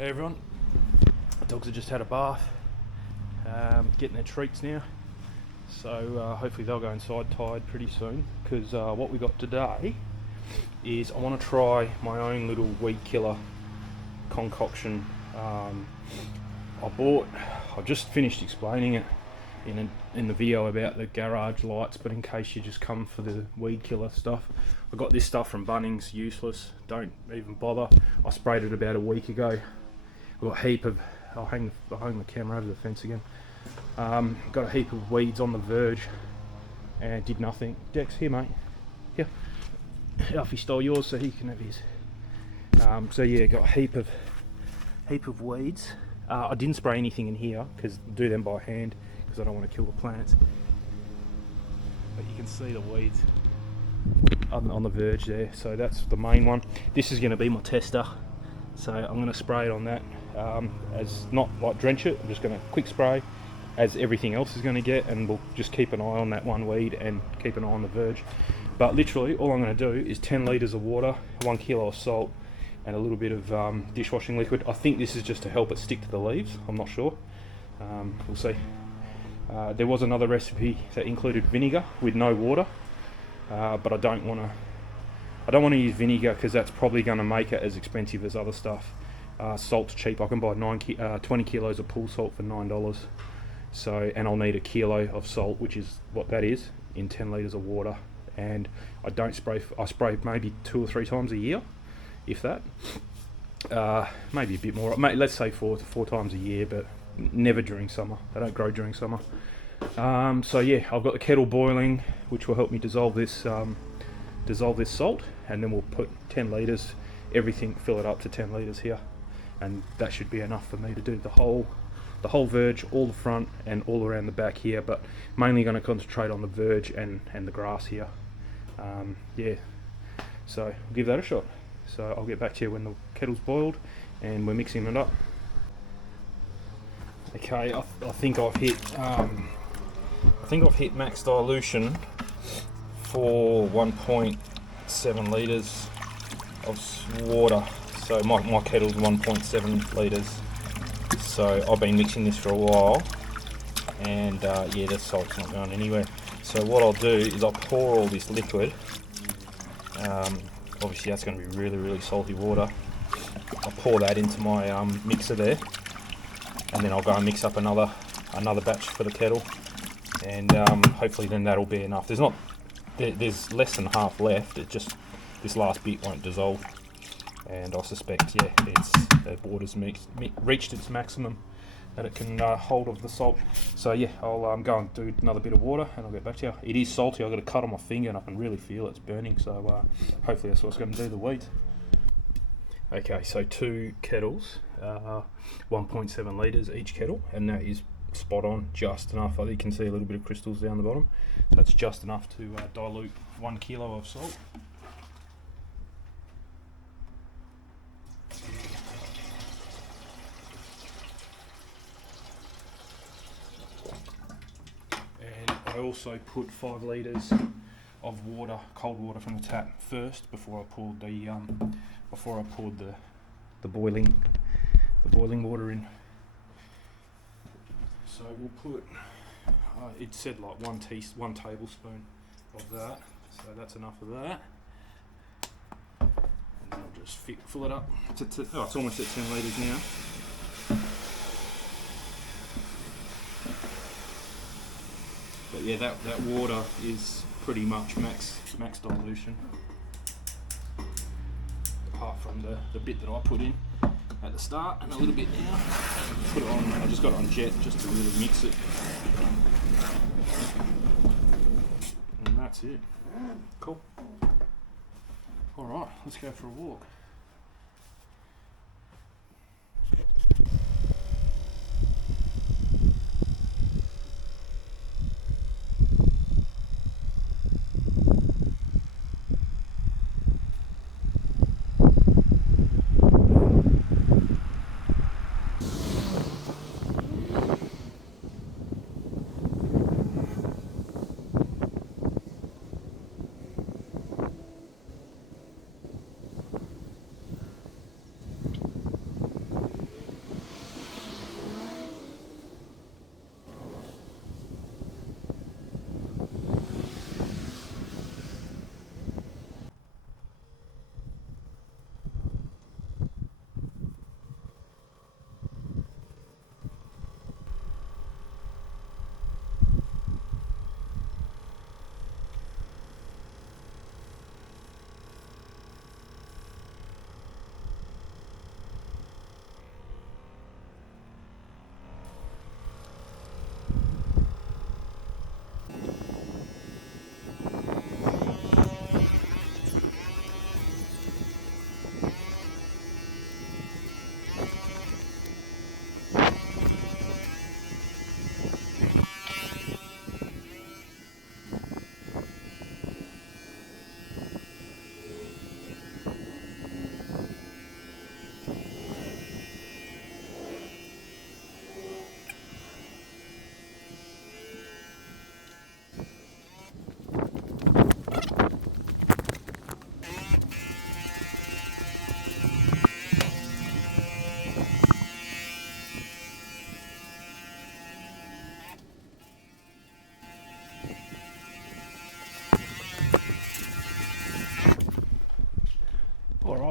Hey everyone, the dogs have just had a bath, getting their treats now, so hopefully they'll go inside tired pretty soon, because what we got today is I want to try my own little Weedkiller concoction. I've just finished explaining it in the video about the garage lights, but in case you just come for the Weedkiller stuff, I got this stuff from Bunnings, useless, don't even bother. I sprayed it about a week ago. Got a heap of, I'll hang the camera over the fence again. Got a heap of weeds on the verge and did nothing. Dex, here mate, here. Alfie stole yours so he can have his. So yeah, got a heap of weeds. I didn't spray anything in here because I do them by hand because I don't want to kill the plants. But you can see the weeds on the verge there. So that's the main one. This is going to be my tester. So I'm going to spray it on that, as not like drench it. I'm just going to quick spray as everything else is going to get, and we'll just keep an eye on that one weed and keep an eye on the verge. But literally all I'm going to do is 10 litres of water, 1 kilo of salt and a little bit of dishwashing liquid. I think this is just to help it stick to the leaves, I'm not sure. We'll see. There was another recipe that included vinegar with no water, but I don't want to use vinegar because that's probably going to make it as expensive as other stuff. Salt's cheap. I can buy 20 kilos of pool salt for $9. So, and I'll need a kilo of salt, which is what that is, in 10 litres of water. And I don't spray. I spray maybe 2 or 3 times a year, if that. Maybe a bit more. Let's say four times a year, but never during summer. They don't grow during summer. So yeah, I've got the kettle boiling, which will help me dissolve this salt, and then we'll put 10 litres, everything, fill it up to 10 litres here, and that should be enough for me to do the whole verge, all the front and all around the back here, but mainly going to concentrate on the verge and the grass here. Yeah, so I'll give that a shot. So I'll get back to you when the kettle's boiled and we're mixing it up. Okay, I think I've hit max dilution for 1.7 litres of water. So my kettle's 1.7 litres. So I've been mixing this for a while, and yeah, the salt's not going anywhere. So what I'll do is I'll pour all this liquid. Obviously that's going to be really salty water. I'll pour that into my mixer there, and then I'll go and mix up another batch for the kettle, and hopefully then that'll be enough. There's less than half left. It just, this last bit won't dissolve, and I suspect, yeah, the water's reached its maximum that it can hold of the salt. So yeah, I'll go and do another bit of water and I'll get back to you. It is salty. I've got a cut on my finger and I can really feel it's burning, so hopefully that's what's going to do the weeds. Okay, so 2 kettles, 1.7 litres each kettle, and that is spot on, just enough. I think you can see a little bit of crystals down the bottom. That's just enough to dilute 1 kilo of salt. And I also put 5 litres of water, cold water from the tap first before I poured the boiling water in. So we'll put, it said like 1 tablespoon of that, so that's enough of that. And then I'll just fill it up to it's almost at 10 litres now. But yeah, that water is pretty much max dilution, apart from the bit that I put in at the start and a little bit now. Put it on, I just got it on jet just to really mix it. And that's it. Cool. Alright, let's go for a walk.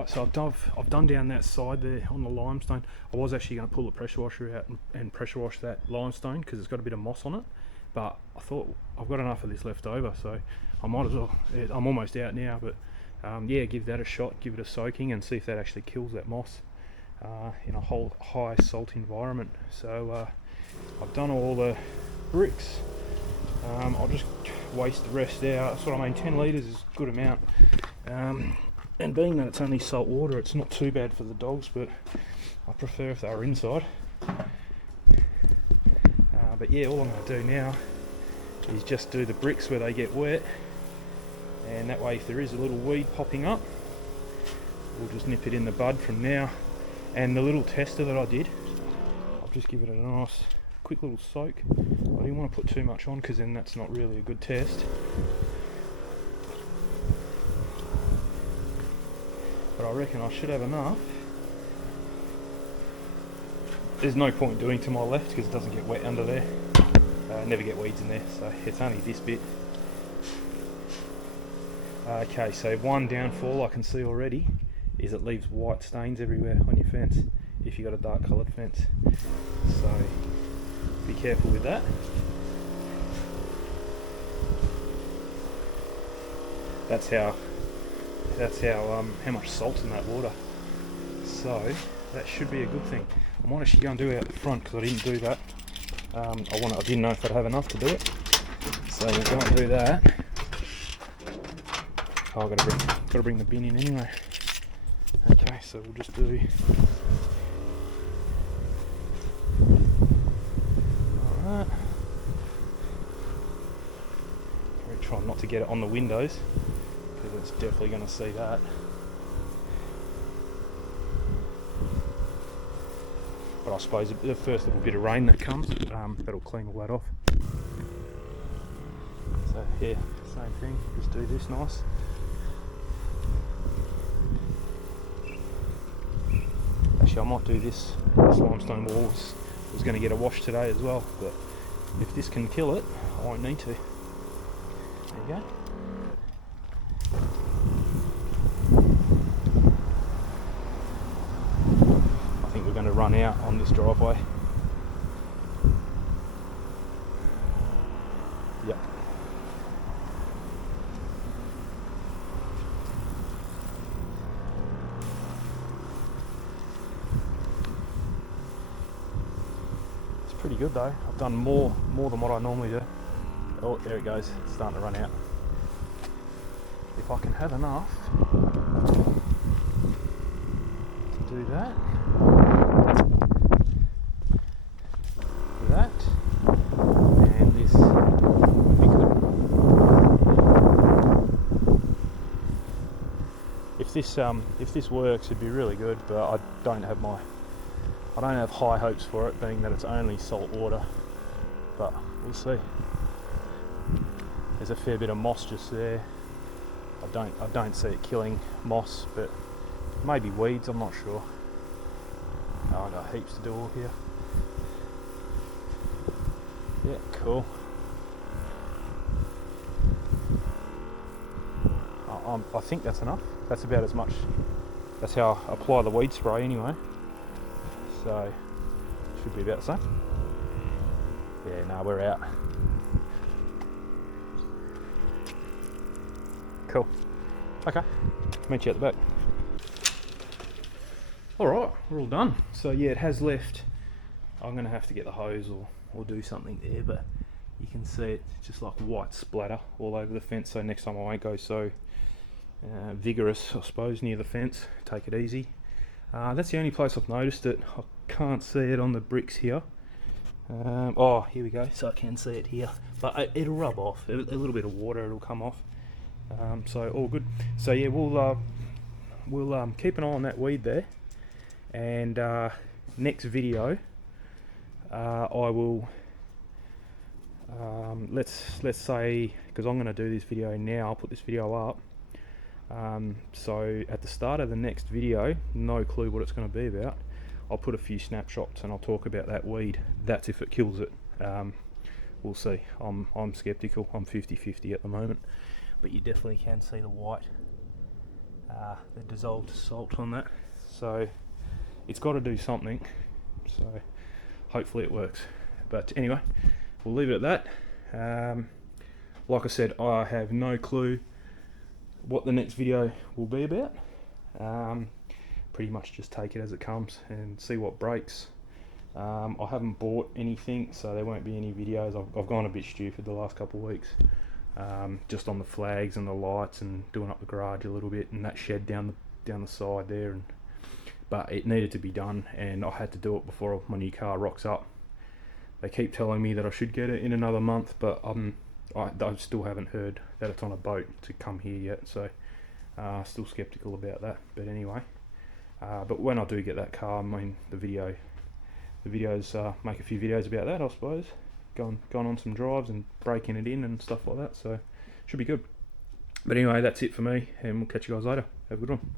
so I've done down that side there on the limestone. I was actually going to pull the pressure washer out and pressure wash that limestone because it's got a bit of moss on it, but I thought I've got enough of this left over, so I might as well. I'm almost out now, but yeah, give that a shot, give it a soaking, and see if that actually kills that moss in a whole high salt environment. So I've done all the bricks. I'll just waste the rest out. That's what I mean. 10 litres is a good amount. And being that it's only salt water, it's not too bad for the dogs, but I prefer if they were inside. But yeah, all I'm going to do now is just do the bricks where they get wet, and that way if there is a little weed popping up, we'll just nip it in the bud from now. And the little tester that I did, I'll just give it a nice quick little soak. I didn't want to put too much on because then that's not really a good test. But I reckon I should have enough. There's no point doing to my left because it doesn't get wet under there. Never get weeds in there, so it's only this bit. Okay, so one downfall I can see already is it leaves white stains everywhere on your fence if you've got a dark coloured fence. So be careful with that. That's how much salt's in that water. So that should be a good thing. I might actually go and do it out the front because I didn't do that. I didn't know if I'd have enough to do it. So we'll go and do that. Oh, I've got to bring the bin in anyway. Okay, so we'll just do. Alright. Try not to get it on the windows because it's definitely going to see that. But I suppose the first little bit of rain that comes, that'll clean all that off. So yeah, same thing, just do this nice. Actually I might do this limestone wall was going to get a wash today as well, but if this can kill it, I won't need to. There you go. I think we're going to run out on this driveway. Yep. It's pretty good though. I've done more than what I normally do. Oh, there it goes. It's starting to run out. If I can have enough to do that. And this would be good. If this works, it'd be really good. But I don't have high hopes for it, being that it's only salt water. But we'll see. There's a fair bit of moss just there. I don't see it killing moss, but maybe weeds. I'm not sure. Oh, I've got heaps to do all here. Yeah, cool. I think that's enough. That's about as much. That's how I apply the weed spray anyway. So, should be about the same. Yeah, no, we're out. Cool. Okay, meet you at the back. Alright, we're all done. So yeah, it has left. I'm going to have to get the hose or do something there, but you can see it's just like white splatter all over the fence, so next time I won't go so vigorous, I suppose, near the fence. Take it easy. That's the only place I've noticed it. I can't see it on the bricks here. Oh, here we go, so I can see it here, but it'll rub off. A little bit of water, it'll come off. So all good. So yeah, we'll keep an eye on that weed there, and next video I will let's say, because I'm going to do this video now, I'll put this video up. So at the start of the next video, no clue what it's going to be about, I'll put a few snapshots and I'll talk about that weed. That's if it kills it. We'll see. I'm skeptical. I'm 50-50 at the moment, but you definitely can see the white the dissolved salt on that, so it's got to do something, so hopefully it works. But anyway, we'll leave it at that. Like I said, I have no clue what the next video will be about. Pretty much just take it as it comes and see what breaks. I haven't bought anything, so there won't be any videos. I've gone a bit stupid the last couple of weeks, just on the flags and the lights and doing up the garage a little bit and that shed down the side there. But it needed to be done, and I had to do it before my new car rocks up. They keep telling me that I should get it in another month, but I still haven't heard that it's on a boat to come here yet, so still skeptical about that. But anyway, but when I do get that car, I mean the videos, make a few videos about that, I suppose. Going on some drives and breaking it in and stuff like that, so should be good. But anyway, that's it for me, and we'll catch you guys later. Have a good one.